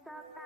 stop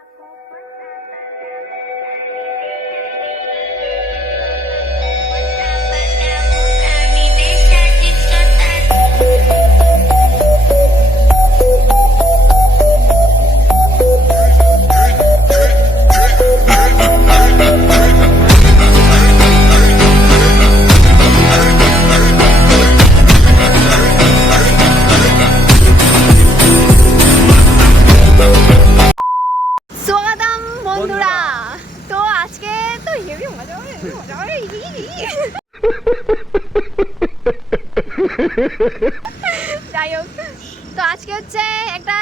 যাই হোক তো আজকে হচ্ছে একটা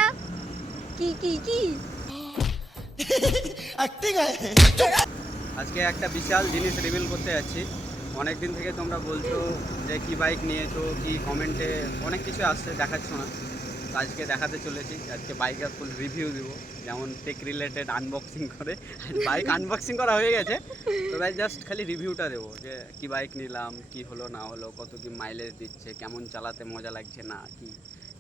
কি কি কি? আজকে একটা বিশাল জিনিস রিভিল করতে যাচ্ছি। অনেক দিন থেকে তোমরা বলছো যে কি বাইক নিয়েছো কি কমেন্টে অনেক কিছু আসছে দেখাচ্ছ না। তো আজকে দেখাতে চলেছি আজকে বাইকের ফুল রিভিউ দিব যেমন টেক রিলেটেড আনবক্সিং করে বাইক আনবক্সিং করা হয়ে গেছে তো তাই জাস্ট খালি রিভিউটা দেবো যে কি বাইক নিলাম কি হলো না হলো কত কি মাইলেজ দিচ্ছে কেমন চালাতে মজা লাগছে না কি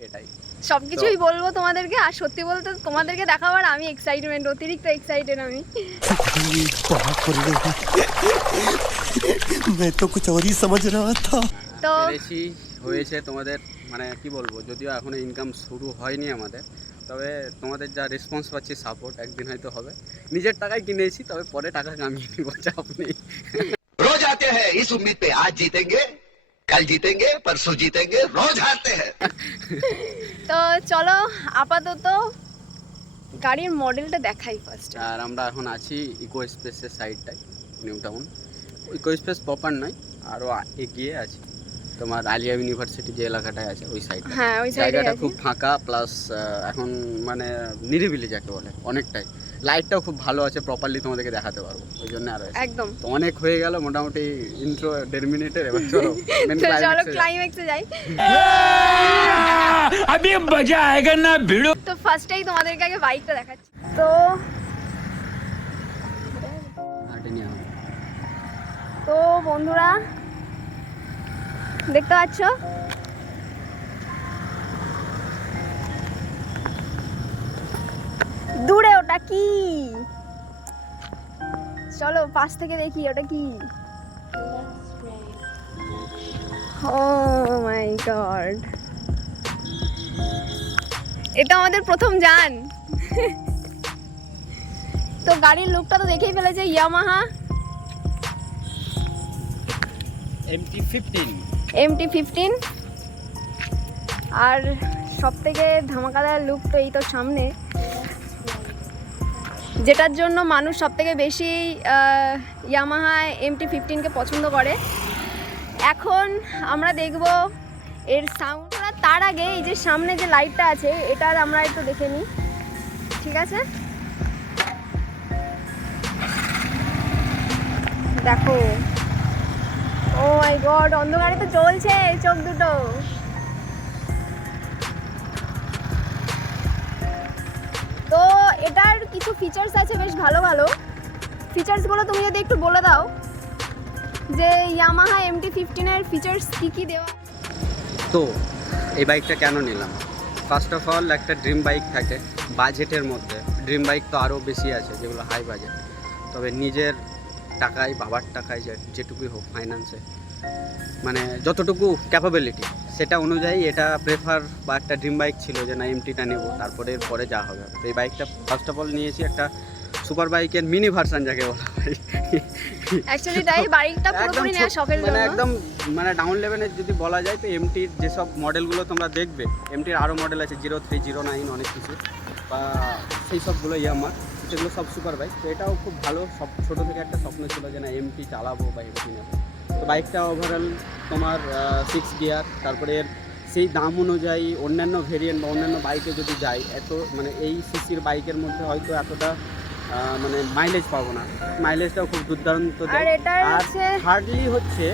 এটাই সব কিছুই বলবো তোমাদেরকে আর সত্যি বলতে তোমাদেরকে দেখাবার আমি এক্সাইটমেন্ট অতিরিক্ত এক্সাইটেড আমি बात कर रहे हैं मैं तो कुछ और ही समझ रहा था তো পেরেছি হয়েছে তোমাদের মানে কি বলব যদিও এখনও ইনকাম শুরু হয়নি আমাদের তবে তোমাদের যা রেসপন্স পাচ্ছি সাপোর্ট একদিন হয়তো হবে। নিজের টাকায় কিনেছি তবে পরে টাকা কামিয়ে নিব আপনি রোজ আতে হ্যাঁ ইস উম্মীদ পে আজ জিতেঙ্গে কাল জিতেঙ্গে পরশু জিতেঙ্গে রোজ আতে হ্যাঁ তো চলো আপাতত গাড়ির মডেলটা দেখাই ফার্স্ট আর আমরা এখন আছি ইকো স্পেসের সাইডটায় New Town Eco Space proper নয় আরও এগিয়ে আছি। তোমার আলিয়া ইউনিভার্সিটি যে এলাকাটায় আছে ওই সাইড হ্যাঁ ওই জায়গাটা খুব ফাঁকা প্লাস এখন মানে নিরিবিলি যাকে বলে অনেকটাই। লাইটটাও খুব ভালো আছে প্রপারলি তোমাদেরকে দেখাতে পারব। ওই জন্য আর একদম। তো অনেক হয়ে গেল মোটামুটি ইন্ট্রো দেড় মিনিটের এবার চলো চলো ক্লাইম্যাক্সে যাই। আমি মজা আয়েগা না ভিড়ো। তো ফার্স্টেই তোমাদেরকে আগে বাইকটা দেখাচ্ছি। তো তো বন্ধুরা দেখতে পাচ্ছ? দূরে ওটা কি? চলো, পাশ থেকে দেখি ওটা কি। ও মাই গড এটা আমাদের প্রথম যান। তো গাড়ির লুকটা তো দেখেই ফেলেছে, ইয়ামাহা। MT-15 এমটি ফিফটিন আর সব থেকে ধামাকাদার লুক তো এই তো সামনে। যেটার জন্য মানুষ সব থেকে বেশি ইয়ামাহা এমটি ফিফটিনকে পছন্দ করে। এখন আমরা দেখব এর সাউন্ড তার আগে এই যে সামনে যে লাইটটা আছে, এটার আমরা একটু দেখে নিই। ঠিক আছে? দেখো। ও মাই গড অন্ধকারে তো জ্বলছে চোখ দুটো। তো এটার কিছু ফিচার্স আছে বেশ ভালো ভালো। ফিচার্সগুলো তুমি যদি একটু বলে দাও, যে ইয়ামাহা এমটি ফিফটিনের ফিচার্স কী কী দেওয়া তো, এই বাইকটা কেন নিলাম? ফার্স্ট অফ অল একটা ড্রিম বাইক থাকে বাজেটের মধ্যে। ড্রিম বাইক তো আরও বেশি আছে, যেগুলো হাই বাজেট তবে নিজের টাকায় বাবার টাকায় যেটুকুই হোক ফাইন্যান্সে মানে যতটুকু ক্যাপাবিলিটি সেটা অনুযায়ী এটা প্রেফার বা একটা ড্রিম বাইক ছিল যে না এমটিটা নেব তারপরে পরে যা হবে। তো এই বাইকটা ফার্স্ট অফ অল নিয়েছি একটা সুপার বাইকের মিনি ভার্সান যাকে বলা হয়। অ্যাকচুয়ালি তাই বাইকটা পুরোপুরি একদম নেওয়া শখের মানে জন্য। একদম মানে ডাউন লেভেলের যদি বলা যায় তো এমটির যেসব মডেলগুলো তোমরা দেখবে এমটির আরও মডেল আছে জিরো থ্রি জিরো নাইন অনেক কিছু। বা সেই সবগুলোই ইয়ামার সেগুলো সব সুপার বাইক তো এটাও খুব ভালো সব ছোটো থেকে একটা স্বপ্ন ছিল যে না এমটি চালাবো বা এমটি নেবো তো বাইকটা ওভারঅল তোমার সিক্স গিয়ার তারপরে এর সেই দাম অনুযায়ী অন্যান্য ভেরিয়েন্ট বা অন্যান্য বাইকে যদি যাই এত মানে এই সিসির বাইকের মধ্যে হয়তো এতটা আহ, মানে মাইলেজ পাবো না মাইলেজটাও খুব দুর্দান্ত আর দেয় এটার আর হচ্ছে- হার্ডলি হচ্ছে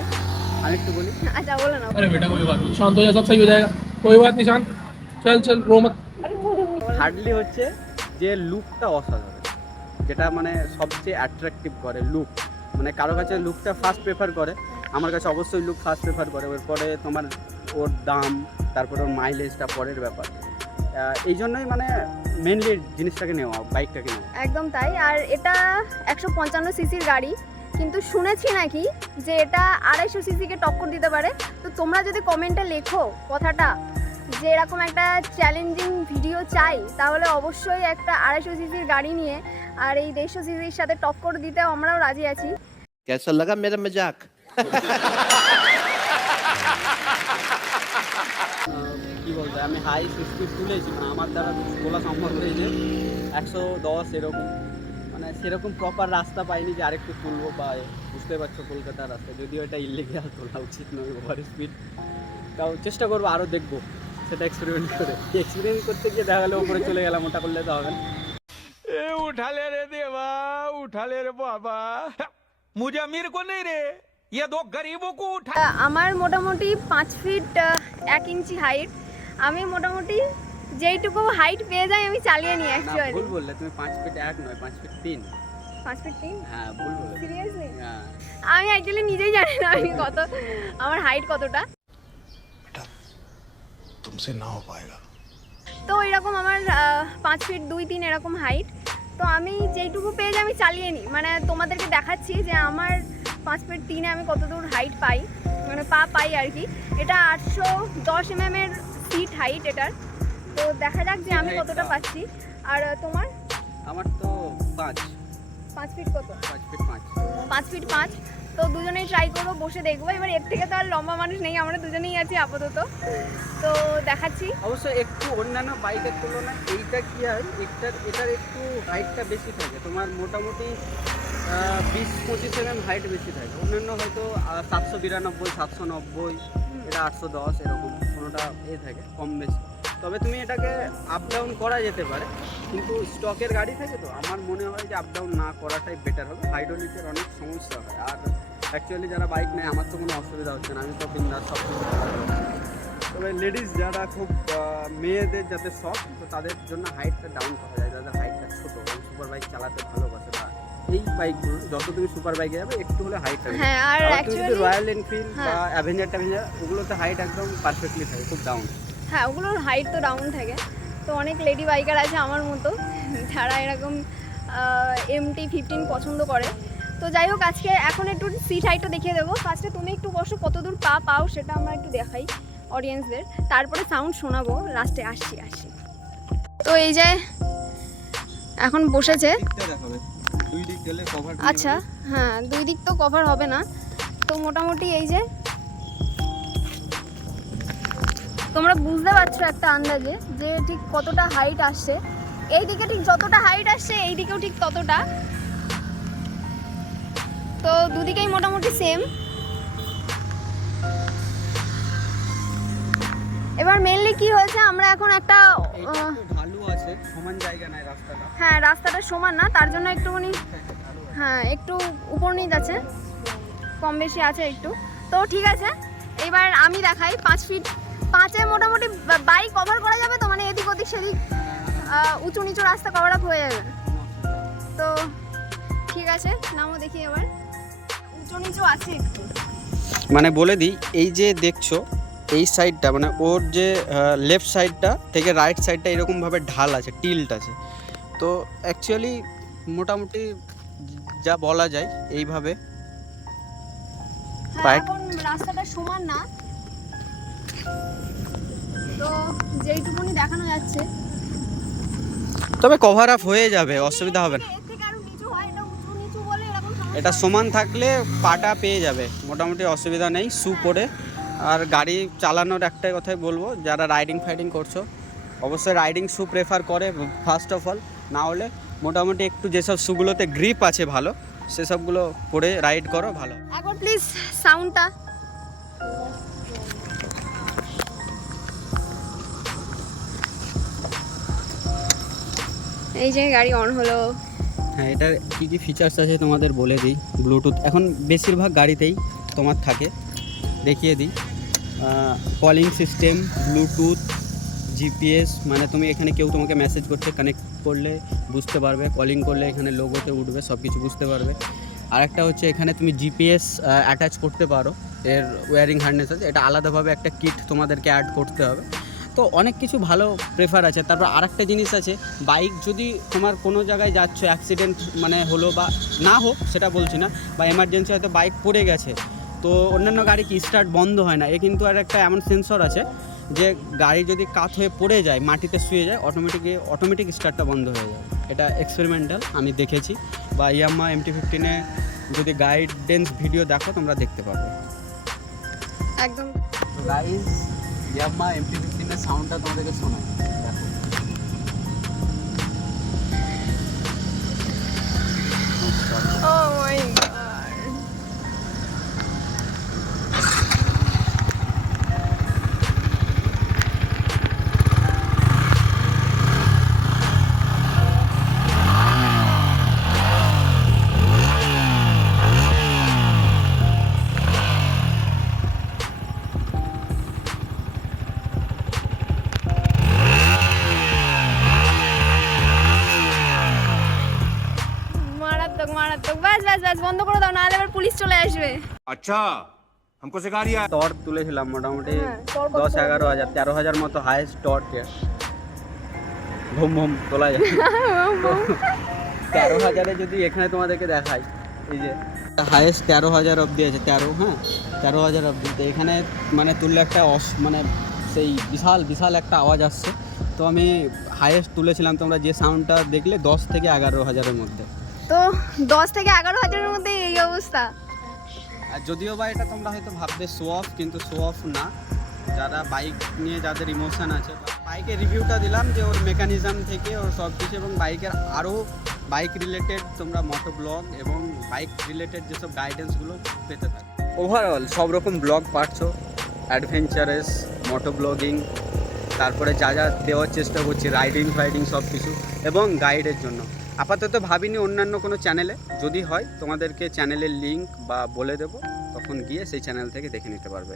আরেকটু বলি আচ্ছা বলে না अरे बेटा कोई बात नहीं शांत हो जा सब सही हो जाएगा कोई बात नहीं शांत चल चल रो मत হার্ডলি হচ্ছে যে লুকটা অসাধারণ যেটা মানে সবচেয়ে অ্যাট্রাকটিভ করে লুক মানে কারও কাছে লুকটা ফার্স্ট প্রেফার করে, আমার কাছে অবশ্যই লুক ফার্স্ট প্রেফার করে। এরপরে তোমার ওর দাম, তারপরে ওর মাইলেজটা পরের ব্যাপার। এই জন্যই মানে মেনলি জিনিসটাকে নেওয়া বাইকটাকে নেওয়া। একদম তাই। আর এটা একশো পঞ্চান্ন সিসির গাড়ি, কিন্তু শুনেছি নাকি যে এটা আড়াইশো সিসিকে টক্কর দিতে পারে। তো তোমরা যদি কমেন্টে লেখো কথাটা যে এরকম একটা চ্যালেঞ্জিং ভিডিও চাই তাহলে অবশ্যই একটা আড়াইশো সিসির গাড়ি নিয়ে আর এই দেড়শো সিসির সাথে টক্কর দিতে আমরাও রাজি আছি। কেসা লাগা মেরা মজাক কি বলতে আমি হাই সিক্সটি তুলেছি মানে আমার দ্বারা তোলা সম্ভব হয়েছে একশো দশ এরকম। মানে সেরকম প্রপার রাস্তা পাইনি যে আরেকটু তুলবো বা বুঝতে পারছ কলকাতার রাস্তা। যদিও এটা ইলিগাল তোলা উচিত নয় ওভার স্পিড তাও চেষ্টা করব আরও দেখব। সেটা এক্সপেরিমেন্ট করে। এক্সপেরিমেন্ট করতে গিয়ে দেখা গেলো ওপরে চলে গেলাম ওটা করলে তো হবে এ উঠালে রে দেবা উঠালে রে বাবা। মুজামির আমির কো নেই রে? ইয়ে দো গরিব কো উঠা আমার মোটামুটি পাঁচ ফিট এক ইঞ্চি হাইট আমি মোটামুটি যেইটুকু হাইট পেয়ে যাই আমি চালিয়ে নিই অ্যাকচুয়ালি ভুল বললে তুমি পাঁচ ফিট এক নয় পাঁচ ফিট তিন। পাঁচ ফিট তিন? হ্যাঁ, হ্যাঁ। আমি অ্যাকচুয়ালি নিজেই জানি না আমি কত আমার হাইট কতটা। तुमसे ना हो पाएगा তো এরকম আমার আহ, পাঁচ ফিট দুই তিন এরকম হাইট তো আমি যেইটুকু পেয়ে যাই আমি চালিয়ে নিই মানে তোমাদেরকে দেখাচ্ছি যে আমার পাঁচ ফিট তিনে আমি কত দূর হাইট পাই মানে পা পাই আর কি এটা আটশো দশ এম এর সিট হাইট এটার তো দেখা যাক যে আমি Height কতটা পাও। পাচ্ছি আর আহ, তোমার আমার তো পাঁচ পাঁচ ফিট কত পাঁচ ফিট পাঁচ পাঁচ ফিট পাঁচ তো দুজনেই ট্রাই করব, বসে দেখব। এবার এর থেকে তো আর লম্বা মানুষ নেই, আমরা দুজনেই আছি আপাতত। তো দেখাচ্ছি। অবশ্য একটু অন্যান্য বাইকের তুলনায় এইটা কি হয়, এটার এটার একটু হাইটটা বেশি থাকে। তোমার মোটামুটি বিশ পঁচিশ এম হাইট বেশি থাকে। অন্যান্য হয়তো সাতশো বিরানব্বই, সাতশো নব্বই, এটা আটশো দশ, এরকম কোনোটা এ থাকে, কম বেশি। তবে তুমি এটাকে আপ ডাউন করা যেতে পারে, কিন্তু স্টকের গাড়ি থাকে তো আমার মনে হয় যে আপ ডাউন না করাটাই বেটার হবে। হাইড্রোলিকের অনেক সমস্যা হয়। আর অ্যাকচুয়ালি যারা বাইক নেয় আমার তো কোনো অসুবিধা হচ্ছে না। আমি তো বিন্দাস সব কিছু। তবে লেডিস যারা খুব মেয়েদের যাতে শখ তো তাদের জন্য হাইটটা ডাউন করা যায়। যাদের হাইটটা ছোটো সুপার বাইক চালাতে ভালোবাসে বা এই বাইকগুলো যত তুমি সুপার বাইকে যাবে একটু হলে হাইট হবে হ্যাঁ আর অ্যাকচুয়ালি রয়্যাল এনফিল্ড বা। অ্যাভেঞ্জার ট্যাভেঞ্জার ওগুলোতে হাইট একদম পারফেক্টলি থাকে খুব ডাউন হ্যাঁ ওগুলোর হাইট তো ডাউন থাকে। তো অনেক লেডি বাইকার আছে আমার মতো যারা এরকম এমটি ফিফটিন পছন্দ করে। তো যাই হোক আজকে এখন একটু সিট হাইটটা দেখিয়ে দেবো। ফার্স্টে তুমি একটু বসো কত দূর পা পাও সেটা আমরা একটু দেখাই অডিয়েন্সদের তারপরে সাউন্ড শোনাবো লাস্টে আসছি আসছি। তো এই যে এখন বসেছে। আচ্ছা হ্যাঁ দুই দিক তো কভার হবে না। তো মোটামুটি এই যে তোমরা বুঝতে পারছ একটা আন্দাজে যে ঠিক কতটা হাইট আসছে। এই দিকে ঠিক যতটা হাইট আসছে এই দিকেও ঠিক ততটা। তো দুদিকেই মোটামুটি সেম এবার মেনলি কি হয়েছে আমরা এখন একটা আছে সমান জায়গা নাই রাস্তাটা। হ্যাঁ রাস্তাটা সমান না তার জন্য একটুখানি হ্যাঁ একটু উপর নিচ আছে কম বেশি আছে একটু। তো ঠিক আছে এবার আমি দেখাই পাঁচ ফিট পাঁচে মোটামুটি বাইক কভার করা যাবে তো? মানে এদিক ওদিক সেদিক উঁচু নিচু রাস্তা কভার আপ হয়ে যাবে। তো ঠিক আছে নামও দেখি এবার। উঁচু নিচু আছে একটু। মানে বলে দিই এই যে দেখছ এই সাইডটা মানে ওর যে লেফট সাইডটা থেকে রাইট সাইডটা এরকমভাবে ঢাল আছে টিল্ট আছে। তো অ্যাকচুয়ালি মোটামুটি যা বলা যায় এইভাবে। হ্যাঁ, রাস্তাটা সমান না। তো যেইটুকুনি দেখানো যাচ্ছে। তবে কভার আপ হয়ে যাবে অসুবিধা হবে না এর থেকে আরও নিচু হয় এটা উঁচু নিচু বলে এরকম সমস্যা এটা সমান থাকলে পাটা পেয়ে যাবে, মোটামুটি অসুবিধা নেই শু পরে আর গাড়ি চালানোর একটাই কথাই বলব, যারা রাইডিং ফাইডিং করছ, অবশ্যই রাইডিং শু প্রেফার করে ফার্স্ট অফ অল না হলে মোটামুটি একটু যেসব শুগুলোতে গ্রিপ আছে ভালো, সেসবগুলো পরে রাইড করো, ভালো। একবার প্লিজ সাউন্ডটা এই যে গাড়ি অন হলো। হ্যাঁ এটার কী কী ফিচার্স আছে তোমাদের বলে দিই। ব্লুটুথ এখন বেশিরভাগ গাড়িতেই তোমার থাকে। দেখিয়ে দিই। কলিং সিস্টেম ব্লুটুথ জিপিএস মানে তুমি এখানে কেউ তোমাকে মেসেজ করছে কানেক্ট করলে বুঝতে পারবে কলিং করলে এখানে লোগোতে উঠবে সব কিছু বুঝতে পারবে। আর একটা হচ্ছে এখানে তুমি জিপিএস অ্যাটাচ করতে পারো। এর ওয়ারিং হার্নেস আছে। এটা আলাদাভাবে একটা কিট তোমাদেরকে অ্যাড করতে হবে। তো অনেক কিছু ভালো প্রেফার আছে। তারপর আরেকটা জিনিস আছে বাইক যদি তোমার কোনো জায়গায় যাচ্ছ অ্যাক্সিডেন্ট মানে হলো বা না হোক সেটা বলছি না বা এমার্জেন্সি হয়তো বাইক পড়ে গেছে তো অন্যান্য গাড়ি কি স্টার্ট বন্ধ হয় না? এ কিন্তু আর একটা এমন সেন্সর আছে যে গাড়ি যদি কাত হয়ে পড়ে যায় মাটিতে শুয়ে যায় অটোমেটিক অটোমেটিক স্টার্টটা বন্ধ হয়ে যায়। এটা এক্সপেরিমেন্টাল আমি দেখেছি। বা ইয়াম্মা এমটি ফিফটিনে যদি গাইডেন্স ভিডিও দেখো তোমরা দেখতে পাবে। একদম। গাইস ইয়াম্মা এমটি ফিফটিনের সাউন্ডটা তোমাদেরকে শোনায়। দেখো। ও মাই আসবে अच्छा हमको सिखा रिया টর্ক তুলেছিলাম মোটামুটি হ্যাঁ, torque কত দশ তুলেছিলে? এগারো হাজার তেরো হাজার মতো হায়েস্ট টর্কের ভুম ভুম তোলা যায় তেরো হাজারে যদি এখানে তোমাদেরকে দেখাই এই যে হায়েস্ট তেরো হাজার অবধি আছে তেরো হ্যাঁ তেরো হাজার অবধি তো এখানে মানে তুললে একটা অস মানে সেই বিশাল বিশাল একটা আওয়াজ আসছে তো আমি হায়েস্ট তুলেছিলাম তোমরা যে সাউন্ডটা দেখলে দশ থেকে এগারো হাজারের মধ্যে তো দশ থেকে এগারো হাজারের মধ্যে এই অবস্থা আর যদিও বা এটা তোমরা হয়তো ভাববে শো অফ কিন্তু শো অফ না। যারা বাইক নিয়ে যাদের ইমোশন আছে বাইকের রিভিউটা দিলাম যে ওর মেকানিজম থেকে ওর সব কিছু এবং বাইকের আরও বাইক রিলেটেড তোমরা মোটো ব্লগ এবং বাইক রিলেটেড যেসব গাইডেন্সগুলো পেতে থাকো ওভারঅল সব রকম ব্লগ পাচ্ছ অ্যাডভেঞ্চারাস মোটো ব্লগিং তারপরে যা যা দেওয়ার চেষ্টা করছি রাইডিং ফাইডিং সব কিছু, এবং গাইডের জন্য। আপাতত ভাবিনি অন্যান্য কোনো চ্যানেলে। যদি হয় তোমাদেরকে চ্যানেলের লিঙ্ক বা বলে দেবো তখন গিয়ে সেই চ্যানেল থেকে দেখে নিতে পারবে।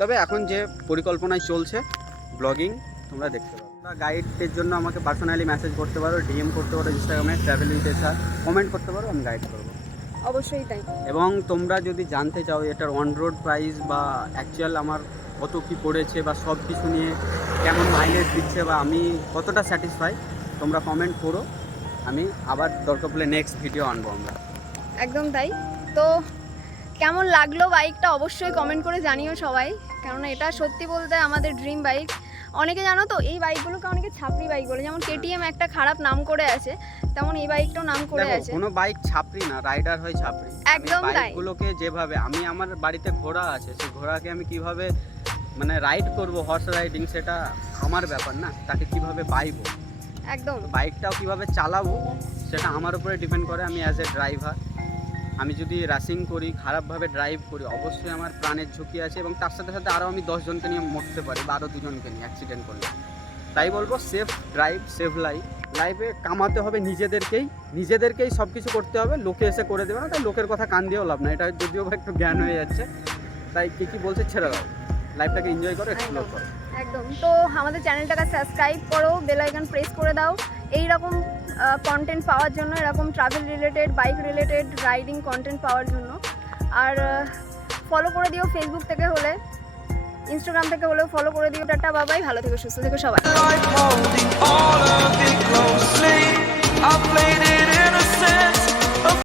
তবে এখন যে পরিকল্পনায় চলছে ব্লগিং তোমরা দেখতে পারো তোমরা গাইডের জন্য আমাকে পার্সোনালি মেসেজ করতে পারো ডিএম করতে পারো ইনস্টাগ্রামে ট্রাভেল উইথ এসার কমেন্ট করতে পারো আমি গাইড করব। অবশ্যই তাই। এবং তোমরা যদি জানতে চাও এটার অন রোড প্রাইস বা অ্যাকচুয়াল আমার কত কী পড়েছে বা সব কিছু নিয়ে কেমন মাইলেজ দিচ্ছে বা আমি কতটা স্যাটিসফাই তোমরা কমেন্ট করো। আমি আবার দরকার পড়লে নেক্সট ভিডিও আনব আমরা। একদম তাই। তো কেমন লাগল বাইকটা অবশ্যই কমেন্ট করে জানিও সবাই। কেননা এটা সত্যি বলতে আমাদের ড্রিম বাইক অনেকে জানো তো এই বাইকগুলোকে অনেকে ছাপরি বাইক বলে। যেমন কেটিএম একটা খারাপ নাম করে আছে তেমন এই বাইকটাও নাম করে আছে। কোনো বাইক ছাপরি না রাইডার হয় ছাপরি একদম তাই। বাইকগুলোকে যেভাবে আমি আমার বাড়িতে ঘোড়া আছে সেই ঘোড়াকে আমি কীভাবে মানে রাইড করব হর্স রাইডিং সেটা আমার ব্যাপার না তাকে কীভাবে বাইবো একদম। বাইকটাও কীভাবে চালাবো সেটা আমার উপরে ডিপেন্ড করে আমি অ্যাজ এ ড্রাইভার আমি যদি রাসিং করি খারাপভাবে ড্রাইভ করি অবশ্যই আমার প্রাণের ঝুঁকি আছে এবং তার সাথে সাথে আরও আমি দশজনকে নিয়ে মরতে পারি বা আরও দুজনকে নিয়ে অ্যাক্সিডেন্ট করলে। তাই বলব সেফ ড্রাইভ সেফ লাইফ লাইফে কামাতে হবে নিজেদেরকেই নিজেদেরকেই সব কিছু করতে হবে। লোকে এসে করে দেবে না তাই লোকের কথা কান দিয়েও লাভ না এটা যদিও বা একটু জ্ঞান হয়ে যাচ্ছে। তাই কী কী বলছে ছেড়ে দাও। লাইফটাকে এনজয় করো এক্সপ্লোর করো। একদম। তো আমাদের চ্যানেলটাকে সাবস্ক্রাইব করো বেল আইকন প্রেস করে দাও। এই রকম কন্টেন্ট পাওয়ার জন্য, এরকম travel related bike related riding content পাওয়ার জন্য। আর ফলো করে দিও ফেসবুক থেকে হলে ইনস্টাগ্রাম থেকে হলেও ফলো করে দিও। টাটা বাবাই ভালো থেকো, সুস্থ থেকো সবাই।